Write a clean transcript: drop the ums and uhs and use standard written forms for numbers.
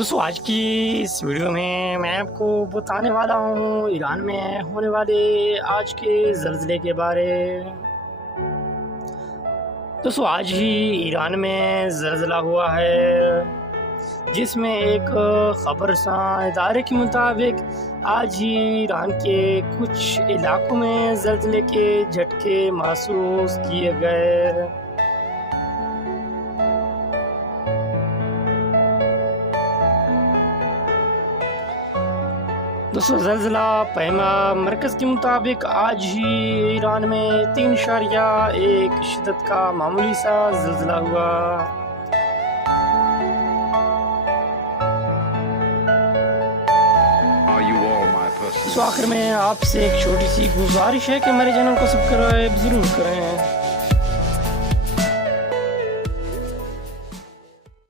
दोस्तों आज की इस वीडियो में मैं आपको बताने वाला हूँ ईरान में होने वाले आज के ज़लज़ले के बारे। दोस्तों आज ही ईरान में ज़लज़ला हुआ है जिसमें एक ख़बरसां इदारे के मुताबिक आज ही ईरान के कुछ इलाकों में ज़लज़ले के झटके महसूस किए गए। दोस्तों ज़लज़ला पैमा मरकज़ के मुताबिक आज ही ईरान में 3.1 शिद्दत का मामूली सा ज़लज़ला हुआ। तो आखिर में आपसे एक छोटी सी गुजारिश है कि मेरे चैनल को सब्सक्राइब ज़रूर करें।